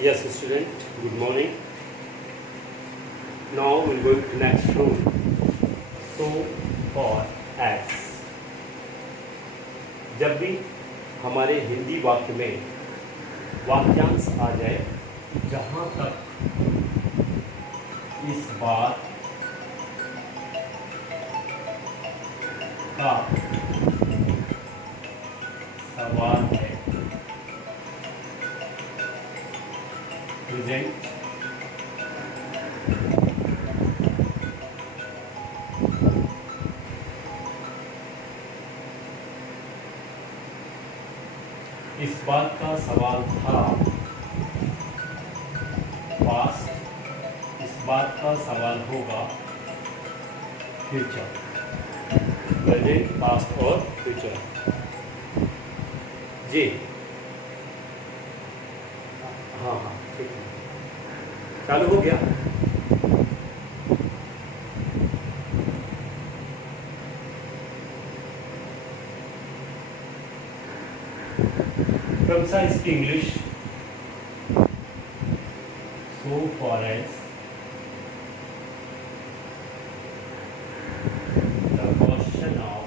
Yes, student, good morning. Now we're going to next rule. So for as. जब भी हमारे हिंदी वाक्य में वाक्यांश आ जाए जहाँ तक इस बात का सवाल है, प्रेजेंट इस बात का सवाल था, पास्ट इस बात का सवाल होगा, फ्यूचर प्रेजेंट पास्ट और फ्यूचर। जी हाँ ठीक है, चालू हो गया। क्रमशः इसकी English so far as the question of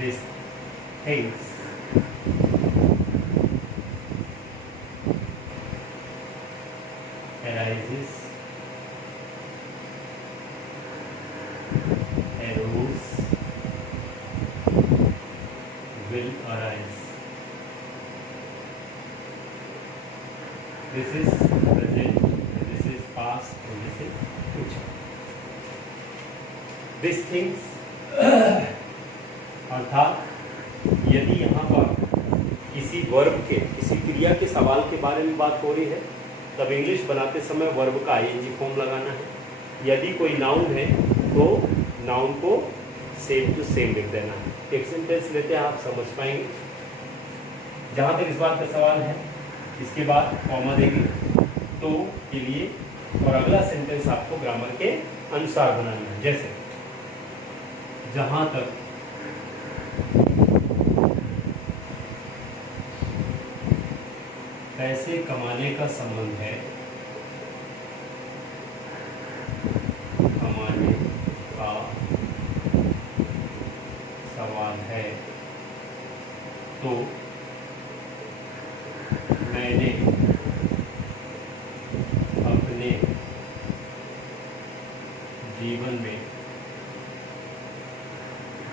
these things arises, arose, will arise. This is present, this is past, and this is future. These things अर्थात यदि यहाँ पर किसी वर्ब के, किसी क्रिया के सवाल के बारे में बात हो रही है तब इंग्लिश बनाते समय वर्ब का आईएनजी फॉर्म लगाना है। यदि कोई नाउन है तो नाउन को सेम टू सेम लिख देना है। एक सेंटेंस लेते हैं, आप समझ पाएंगे। जहाँ तक इस बात का सवाल है, इसके बाद कॉमा देंगे तो के लिए, और अगला सेंटेंस आपको ग्रामर के अनुसार बनाना है। जैसे जहाँ तक पैसे कमाने का संबंध है, कमाने का सवाल है, तो मैंने अपने जीवन में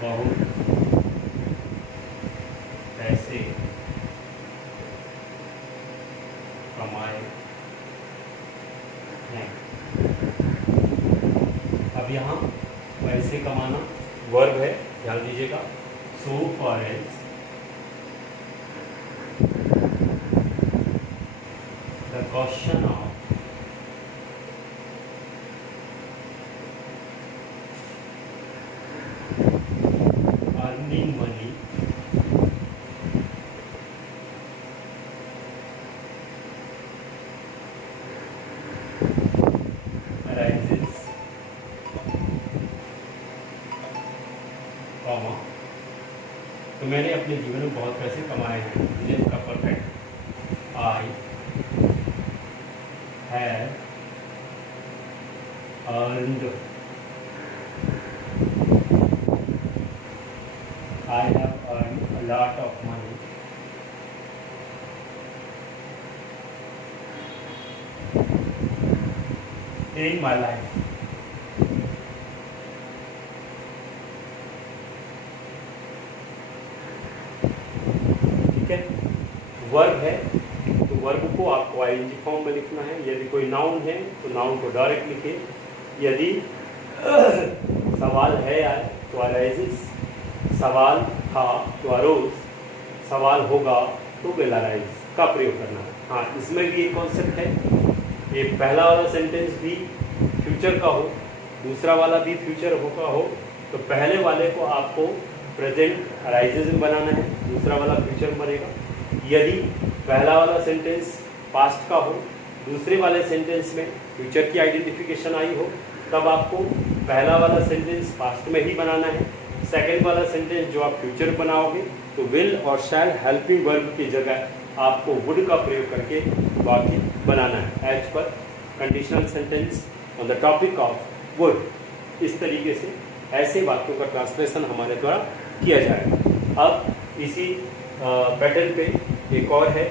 बहुत पैसे कमाए हैं। अब यहाँ पैसे कमाना वर्ब है, ध्यान दीजिएगा। So far as the question of earning money arises, comma, तो मैंने अपने जीवन में बहुत पैसे कमाए हैं। प्रेजेंट का perfect, I have earned, I have earned a lot of money in my life. ठीक है, वर्ब है तो वर्ब को आपको आईएनजी फॉर्म में लिखना है। यदि कोई नाउन है तो नाउन को डायरेक्ट लिखिए। यदि सवाल है तो अराइजेस, सवाल था तो अरोज, सवाल होगा तो विल अराइज का प्रयोग करना है। हाँ, इसमें भी एक कॉन्सेप्ट है, ये पहला वाला सेंटेंस भी फ्यूचर का हो, दूसरा वाला भी फ्यूचर होगा हो, तो पहले वाले को आपको प्रेजेंट अराइजेस में बनाना है, दूसरा वाला फ्यूचर बनेगा। यदि पहला वाला सेंटेंस पास्ट का हो, दूसरे वाले सेंटेंस में फ्यूचर की आइडेंटिफिकेशन आई हो, तब आपको पहला वाला सेंटेंस पास्ट में ही बनाना है, सेकंड वाला सेंटेंस जो आप फ्यूचर बनाओगे तो विल और शैल हेल्पिंग वर्ब की जगह आपको वुड का प्रयोग करके वाक्य बनाना है एज पर conditional sentence on the topic of would. इस तरीके से ऐसे वाक्यों का ट्रांसलेशन हमारे द्वारा किया जाएगा। अब इसी पैटर्न पे एक और है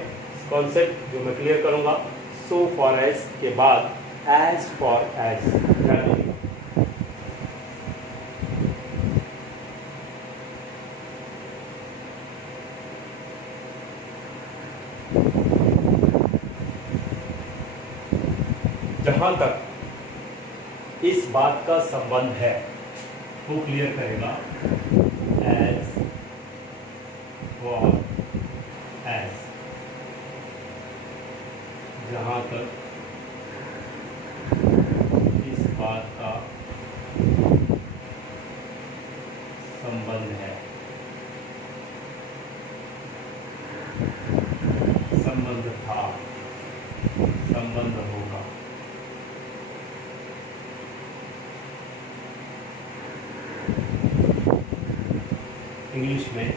कॉन्सेप्ट जो मैं क्लियर करूंगा। सो फॉर एज के बाद एज फॉर एज, जहां तक इस बात का संबंध है वो क्लियर करेगा एज फॉर एज। जहां तक इस बात का संबंध है, संबंध था, संबंध होगा। इंग्लिश में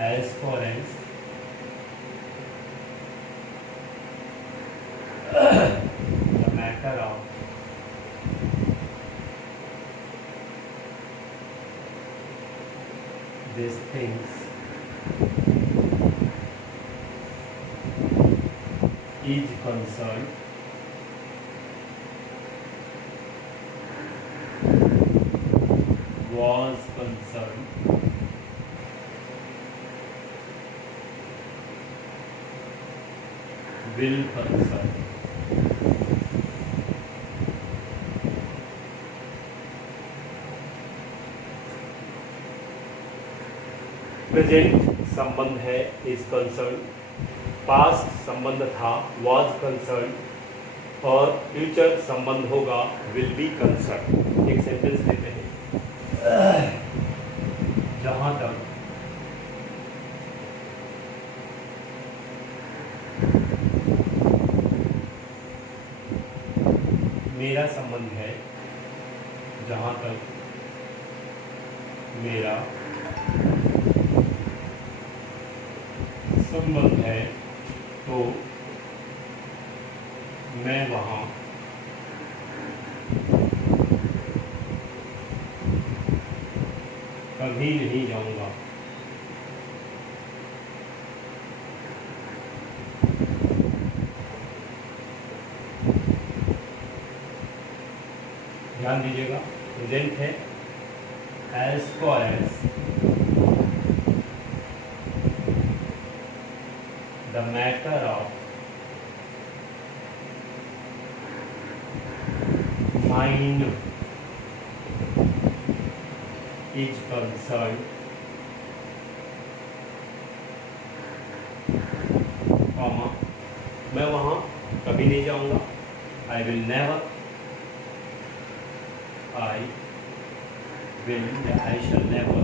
as far as the matter of these things is concerned, was concerned, will concern। Present संबंध है इज कंसर्न, पास्ट संबंध था was concerned और फ्यूचर संबंध होगा will be concerned। एक सेंटेंस लेते हैं। जहां तक मेरा संबंध है, जहां तक मेरा संबंध है तो मैं वहां कभी नहीं जाऊंगा। ध्यान दीजिएगा, प्रेजेंट है as far as the matter of mind is concerned, comma मैं वहाँ कभी नहीं जाऊँगा। I will never, I will या I shall never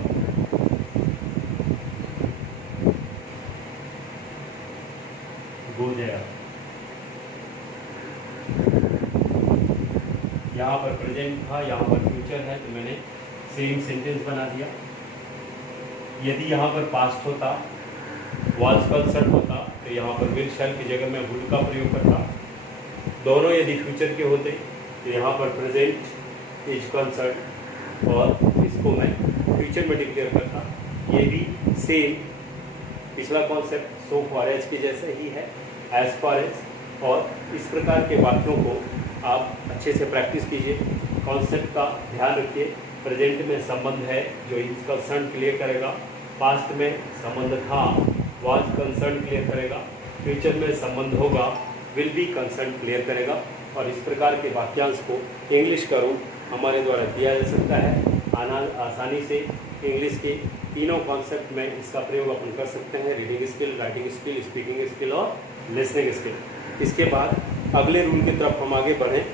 go there। यहाँ पर प्रेजेंट था, यहाँ पर फ्यूचर है, तो मैंने सेम सेंटेंस बना दिया। यदि यहाँ पर पास्ट होता, was concerned होता, तो यहाँ पर will shall की जगह मैं would का प्रयोग करता। दोनों यदि फ्यूचर के होते तो यहाँ पर प्रेजेंट इज concerned और इसको मैं फ्यूचर में डिक्लेयर करता। ये भी सेम पिछला कॉन्सेप्ट सो फॉर एज के जैसे ही है, एज फॉर एज। और इस प्रकार के वाक्यों को आप अच्छे से प्रैक्टिस कीजिए। कॉन्सेप्ट का ध्यान रखिए। प्रेजेंट में संबंध है जो इज कंसर्न क्लियर करेगा, पास्ट में संबंध था वाज कंसर्न क्लियर करेगा, फ्यूचर में संबंध होगा विल बी कंसर्न क्लियर करेगा। और इस प्रकार के वाक्यांश को इंग्लिश का रूप हमारे द्वारा दिया जा सकता है। आसानी से इंग्लिश के तीनों कॉन्सेप्ट में इसका प्रयोग अपन कर सकते हैं, reading skill, writing skill, speaking skill और लिसनिंग स्किल। इसके बाद अगले रूल की तरफ हम आगे बढ़ें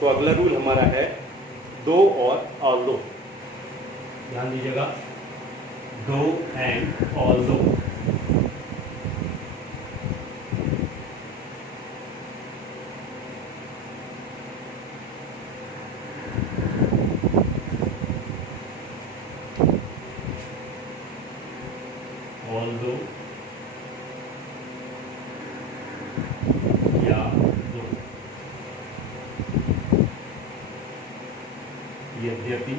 तो अगला रूल हमारा है दो और ऑल्दो। ध्यान दीजिएगा, दो एंड ऑल्दो। यद्यपि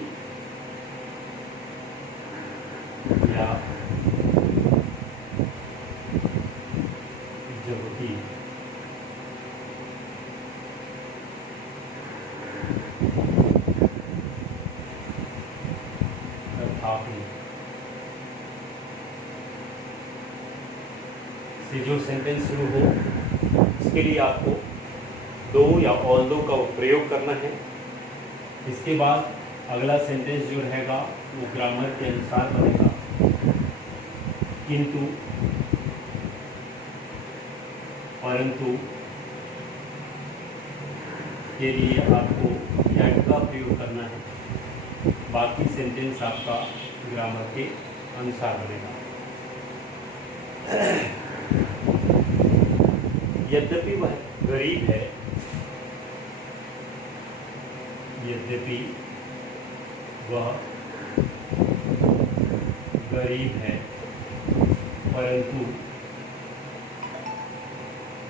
या जबकि तथापि से जो सेंटेंस शुरू हो इसके लिए आपको दो या ऑल्दो का प्रयोग करना है। इसके बाद अगला सेंटेंस जो रहेगा वो ग्रामर के अनुसार बनेगा, किंतु, परंतु के लिए आपको यट का प्रयोग करना है। बाकी सेंटेंस आपका ग्रामर के अनुसार बनेगा। यद्यपि वह गरीब है, यद्यपि वह गरीब है, परंतु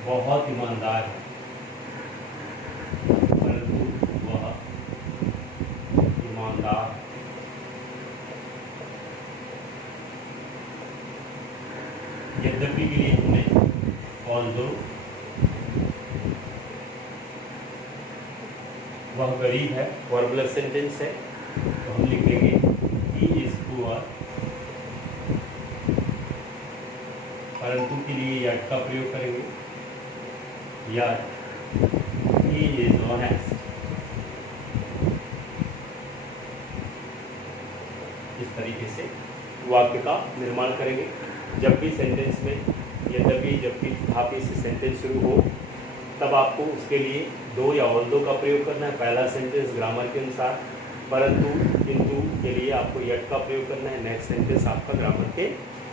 बहुत ईमानदार है, परंतु वह ईमानदार। यद्यपि के लिए हमने ऑल्दो, वह गरीब है, वर्बलेस सेंटेंस है, तो हम लिखेंगे ही इज पुअर, परंतु के लिए यट का प्रयोग करेंगे, यट ही इज ऑनेस्ट। इस तरीके से वाक्य का निर्माण करेंगे। जब भी सेंटेंस में यद्यपि, जबकि, तथापि से सेंटेंस शुरू हो तब आपको उसके लिए दो या ऑल्दो का प्रयोग करना है। पहला सेंटेंस ग्रामर के अनुसार, परंतु, किंतु के लिए आपको यट का प्रयोग करना है। नेक्स्ट सेंटेंस आपका ग्रामर के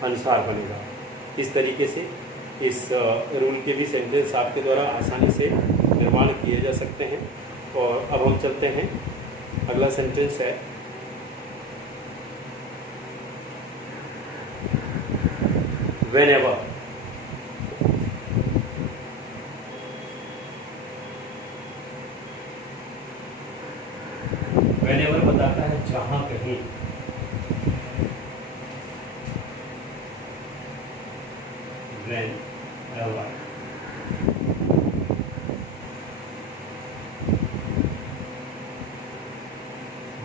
अनुसार बनेगा। इस तरीके से इस रूल के भी सेंटेंस आपके द्वारा आसानी से निर्माण किए जा सकते हैं। और अब हम चलते हैं, अगला सेंटेंस है व्हेनेवर। व्हेनेवर बताता है जहां कहीं। व्हेनेवर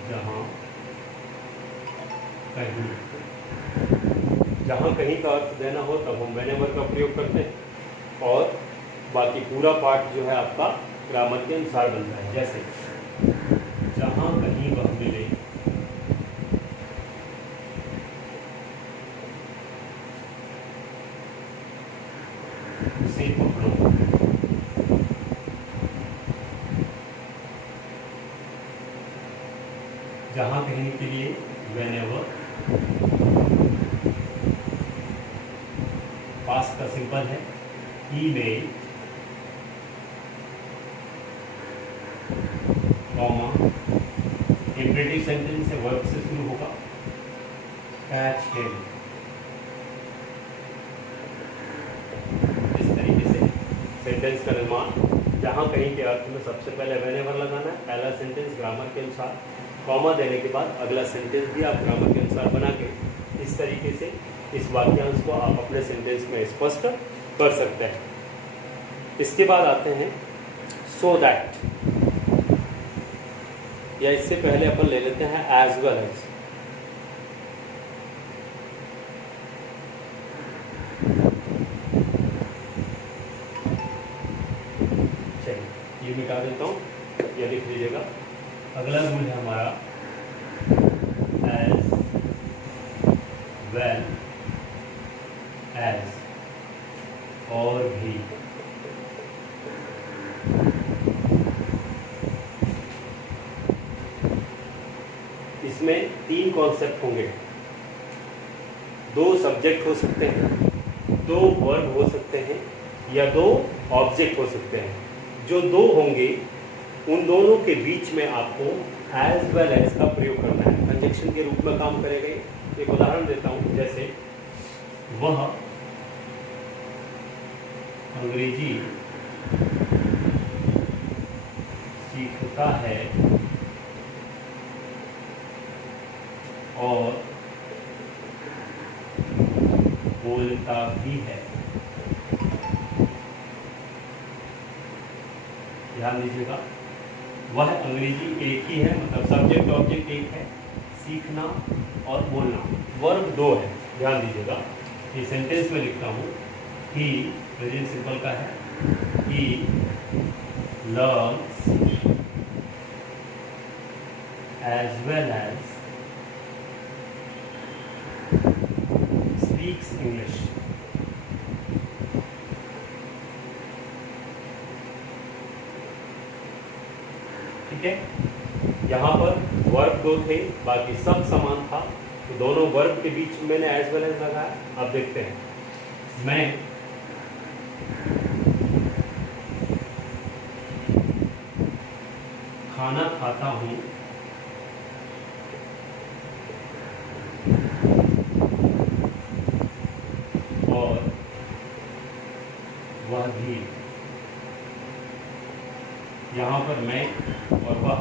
जहां कहीं, जहां कहीं का अर्थ देना हो तब हम व्हेनेवर का प्रयोग करते हैं और बाकी पूरा पार्ट जो है आपका ग्रामर के अनुसार बनता है। जैसे जहां कहीं वह मिले, उसे पकड़ो। जहां कहीं के लिए व्हेनेवर, पास्ट का सिंपल है, ही में, कॉमा, इंपरेटिव सेंटेंस से वर्ब से शुरू होगा, कैच हिम। इस तरीके से सेंटेंस का निर्माण। जहां कहीं के अर्थ में सबसे पहले व्हेनेवर लगाना है, पहला सेंटेंस ग्रामर के अनुसार, कॉमा देने के बाद अगला सेंटेंस भी आप ग्रामर के अनुसार बना के इस तरीके से इस वाक्यांश को आप अपने सेंटेंस में स्पष्ट कर सकते हैं। इसके बाद आते हैं सो दैट, या इससे पहले अपन ले लेते हैं एज वेल एज। चलिए ये मिटा देता हूँ, ये लिख लीजिएगा। अगला रूल है हमारा एज वेल एज, और भी। इसमें तीन कॉन्सेप्ट होंगे। दो सब्जेक्ट हो सकते हैं, दो वर्ब हो सकते हैं, या दो ऑब्जेक्ट हो सकते हैं। जो दो होंगे उन दोनों के बीच में आपको एज वेल एज का प्रयोग करना है, कंजक्शन के रूप में काम करेगा। एक उदाहरण देता हूं, जैसे वह अंग्रेजी सीखता है और बोलता भी है। ध्यान दीजिएगा, वह अंग्रेजी एक ही है, मतलब सब्जेक्ट ऑब्जेक्ट एक है, सीखना और बोलना वर्ब दो है। ध्यान दीजिएगा, ये सेंटेंस में लिखता हूँ, ही प्रेजेंट सिंपल का है, he learns as well as speaks English. ठीक है, यहाँ पर वर्ब दो थे, बाकी सब समान था, तो दोनों वर्ब के बीच में मैंने एज वेल एज लगाया। अब देखते हैं, मैं खाना खाता हूँ और वह भी। यहाँ पर मैं और वह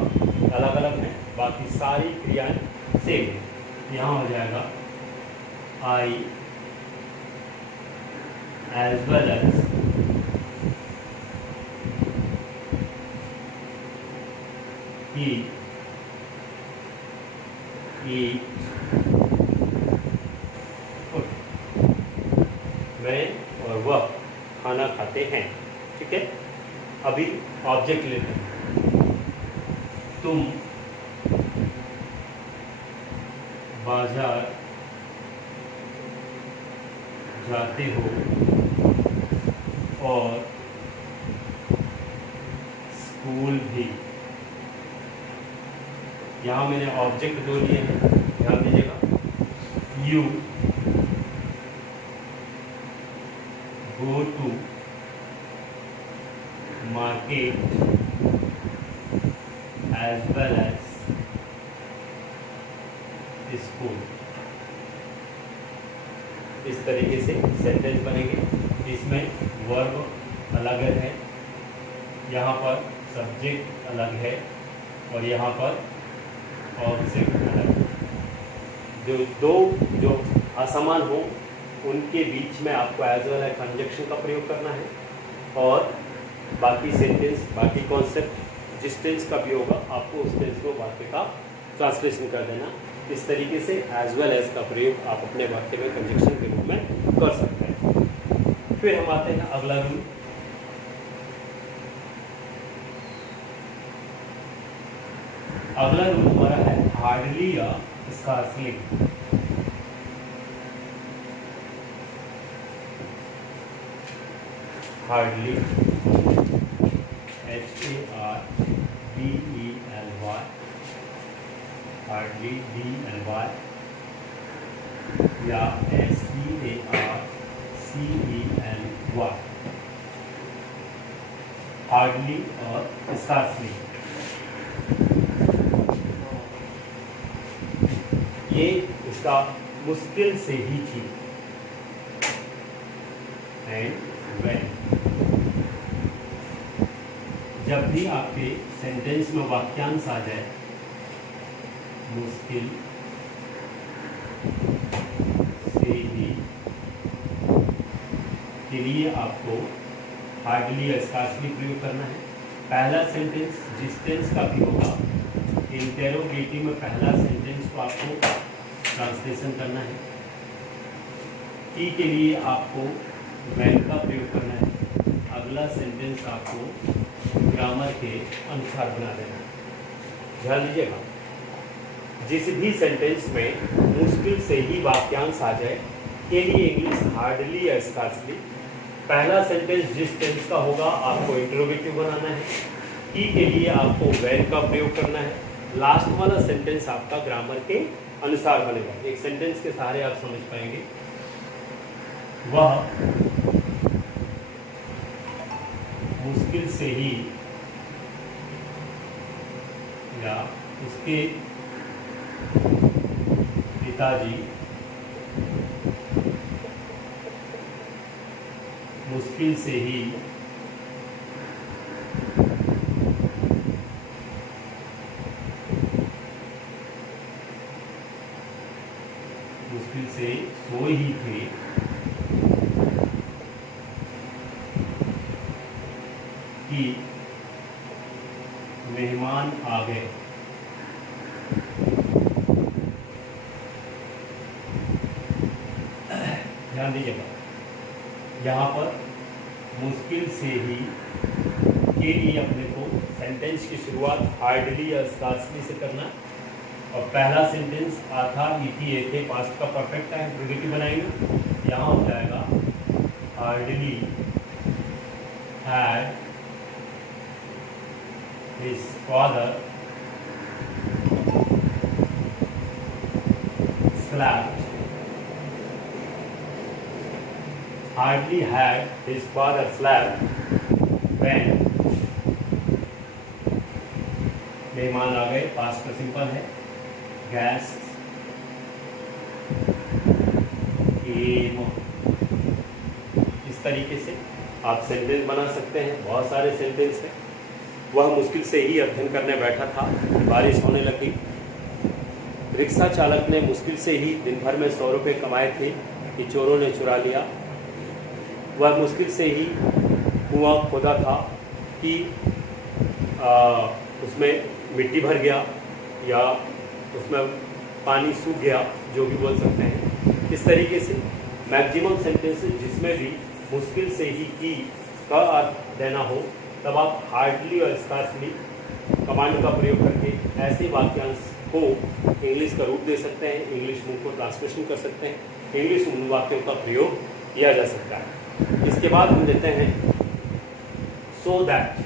अलग अलग हैं, बाकी सारी क्रियाएं सेम हैं। यहाँ हो जाएगा I as well as he eat food. मैं और वह खाना खाते हैं। ठीक है, अभी ऑब्जेक्ट लेते हैं। तुम बाजार जाते हो और स्कूल भी। यहाँ मैंने ऑब्जेक्ट दो लिए हैं, ध्यान दीजिएगा। You go to market as well as school. इस तरीके से सेंटेंस बनेंगे। इसमें वर्ब अलग है, यहाँ पर सब्जेक्ट अलग है और यहाँ पर ऑब्जेक्ट अलग है। जो असमान हो उनके बीच में आपको एज वेल एज कंजक्शन का प्रयोग करना है, और बाकी सेंटेंस, बाकी कॉन्सेप्ट जिस टेंस का भी होगा आपको उस टेंस को वाक्य का ट्रांसलेशन कर देना। इस तरीके से एज वेल एज का प्रयोग आप अपने वाक्य में कंजक्शन के रूप में कर सकते हैं। फिर हम आते हैं अगला रूल। अगला रूल हमारा है हार्डली या scarcely. Hardly HARDELY, hardly DLY या SCARCELY, हार्डली और स्कार्सली। ये इसका मुश्किल से ही थी, एंड व्हेन। जब भी आपके सेंटेंस में वाक्यांश आ जाए मुश्किल से ही के लिए आपको हार्डली या स्कार्सली प्रयोग करना है। पहला सेंटेंस जिस टेंस का भी होगा, इंटेरोगेटिव में पहला सेंटेंस को आपको ट्रांसलेशन करना है। टी के लिए आपको वैन का प्रयोग करना है। अगला सेंटेंस आपको ग्रामर के अनुसार बना देना है। ध्यान दीजिएगा, जिस भी सेंटेंस में मुश्किल से ही वाक्यांश आ जाए के लिए इंग्लिश हार्डली या स्कार्सली। पहला सेंटेंस जिस टेंस का होगा आपको इंटरोगेटिव बनाना है। टी के लिए आपको वैन का प्रयोग करना है। लास्ट वाला सेंटेंस आपका ग्रामर के अनुसार बनेगा। एक सेंटेंस के सहारे आप समझ पाएंगे। वह मुश्किल से ही या उसके पिताजी मुश्किल से ही मुश्किल से सोए ही थे कि मेहमान आ गए। ध्यान दीजिएगा, यहाँ पर मुश्किल से ही के लिए अपने को सेंटेंस की शुरुआत हार्डली या स्कार्सली से करना। और पहला सेंटेंस था थी ये थे, पास्ट का परफेक्ट है, इंट्रोगेटिव बनाएंगे। यहाँ हो जाएगा hardly had his father slapped. Hardly had his father slept when मेहमान आ गए, पास्ट का सिंपल है। Guests came। इस तरीके से आप सेंटेंस बना सकते हैं। बहुत सारे सेंटेंस हैं। वह मुश्किल से ही अध्ययन करने बैठा था, बारिश होने लगी। रिक्शा चालक ने मुश्किल से ही दिन भर में 100 रुपये कमाए थे कि चोरों ने चुरा लिया। वह मुश्किल से ही कुआं खोदा था कि उसमें मिट्टी भर गया या उसमें पानी सूख गया, जो भी बोल सकते हैं। इस तरीके से मैक्सिमम सेंटेंसेस जिसमें भी मुश्किल से ही की का अर्थ देना हो, तब आप हार्डली और स्कार्सली कमांड का प्रयोग करके ऐसे वाक्यांश को इंग्लिश का रूप दे सकते हैं, इंग्लिश मूल को ट्रांसलेशन कर सकते हैं, इंग्लिश मूल वाक्यों का प्रयोग किया जा सकता है। इसके बाद हम देते हैं so that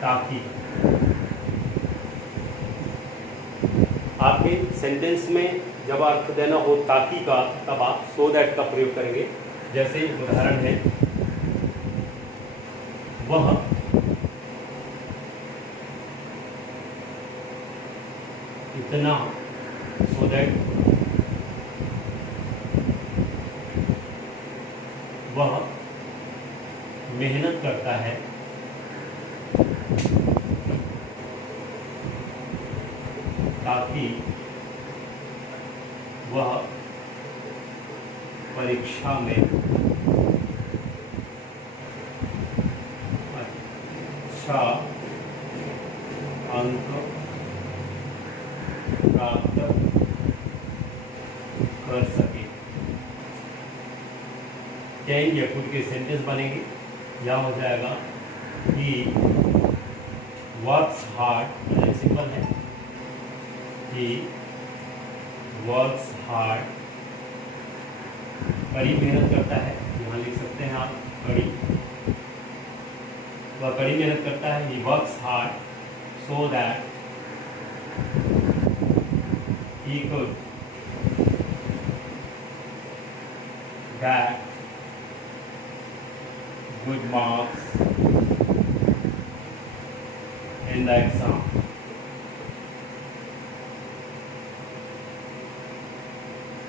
ताकि। आपके सेंटेंस में जब अर्थ देना हो ताकि का, तब आप so that का प्रयोग करेंगे। जैसे उदाहरण है, वह इतना, so that वह मेहनत करता है ताकि वह परीक्षा में अच्छा अंक प्राप्त कर सके। चेंज या खुद के सेंटेंस बनेंगे। या हो जाएगा कि वर्क्स हार्ड, सिंपल है कि वर्क्स हार्ड, कड़ी मेहनत करता है। यहाँ लिख सकते हैं आप कड़ी, वह कड़ी मेहनत करता है। He works hard so that he could get good marks in the exam।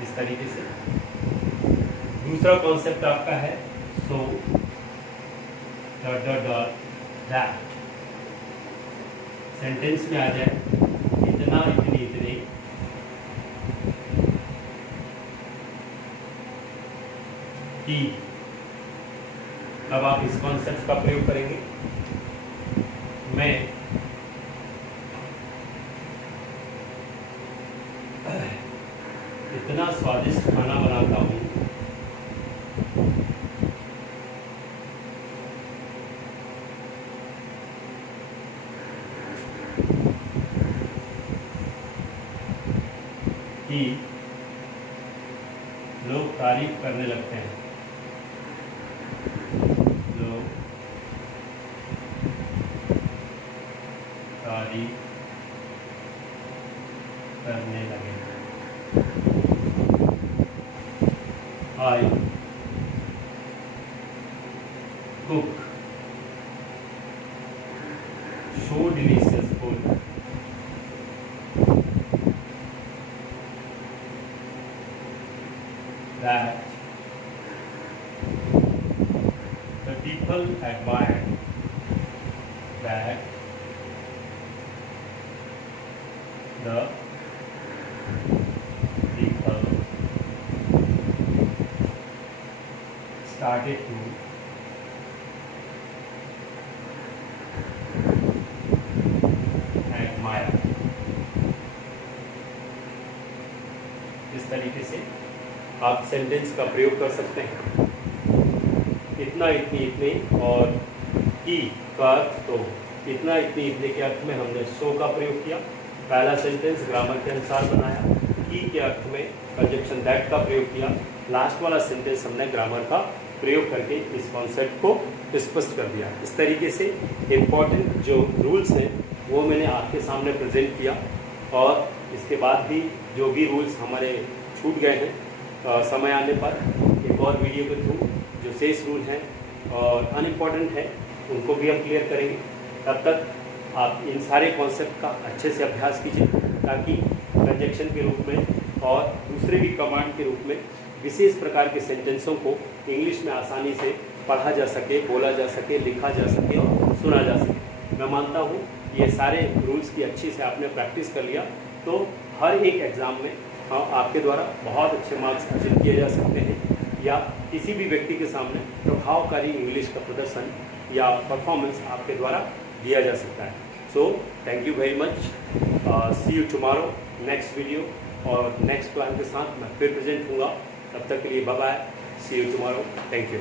इस तरीके से दूसरा कॉन्सेप्ट आपका है so that सेंटेंस में आ जाए इतना, इतनी, इतने। कि तब आप इस कॉन्सेप्ट का प्रयोग करेंगे। मैं इतना स्वादिष्ट खाना बनाता हूँ कि लोग तारीफ करने लगते हैं। लोग तारीफ करने लगे। I cook so delicious food that the people admire, that the people started to admire। इस तरीके से आप सेंटेंस का प्रयोग कर सकते हैं। इतना, इतनी, इतने और की का अर्थ, तो इतना, इतनी, इतने के अर्थ में हमने सो का प्रयोग किया। पहला सेंटेंस ग्रामर के अनुसार बनाया। की के अर्थ में कंजक्शन दैट का प्रयोग किया। लास्ट वाला सेंटेंस हमने ग्रामर का प्रयोग करके इस कॉन्सेप्ट को स्पष्ट कर दिया। इस तरीके से इम्पॉर्टेंट जो रूल्स हैं वो मैंने आपके सामने प्रेजेंट किया, और इसके बाद भी जो भी रूल्स हमारे छूट गए हैं समय आने पर एक और वीडियो के थ्रू जो शेष रूल हैं और अनइम्पॉर्टेंट है उनको भी हम क्लियर करेंगे। तब तक आप इन सारे कॉन्सेप्ट का अच्छे से अभ्यास कीजिए, ताकि कंजक्शन के रूप में और दूसरे भी कमांड के रूप में विशेष प्रकार के सेंटेंसों को इंग्लिश में आसानी से पढ़ा जा सके, बोला जा सके, लिखा जा सके और सुना जा सके। मैं मानता हूँ ये सारे रूल्स की अच्छी से आपने प्रैक्टिस कर लिया तो हर एक एग्ज़ाम में आपके द्वारा बहुत अच्छे मार्क्स अर्जित किए जा सकते हैं, या किसी भी व्यक्ति के सामने प्रभावकारी इंग्लिश का प्रदर्शन या परफॉर्मेंस आपके द्वारा दिया जा सकता है। So thank you very much, see you tomorrow next video और नेक्स्ट प्लान के साथ मैं फिर प्रेजेंट हूँगा। तब तक के लिए bye bye, see you tomorrow, thank you.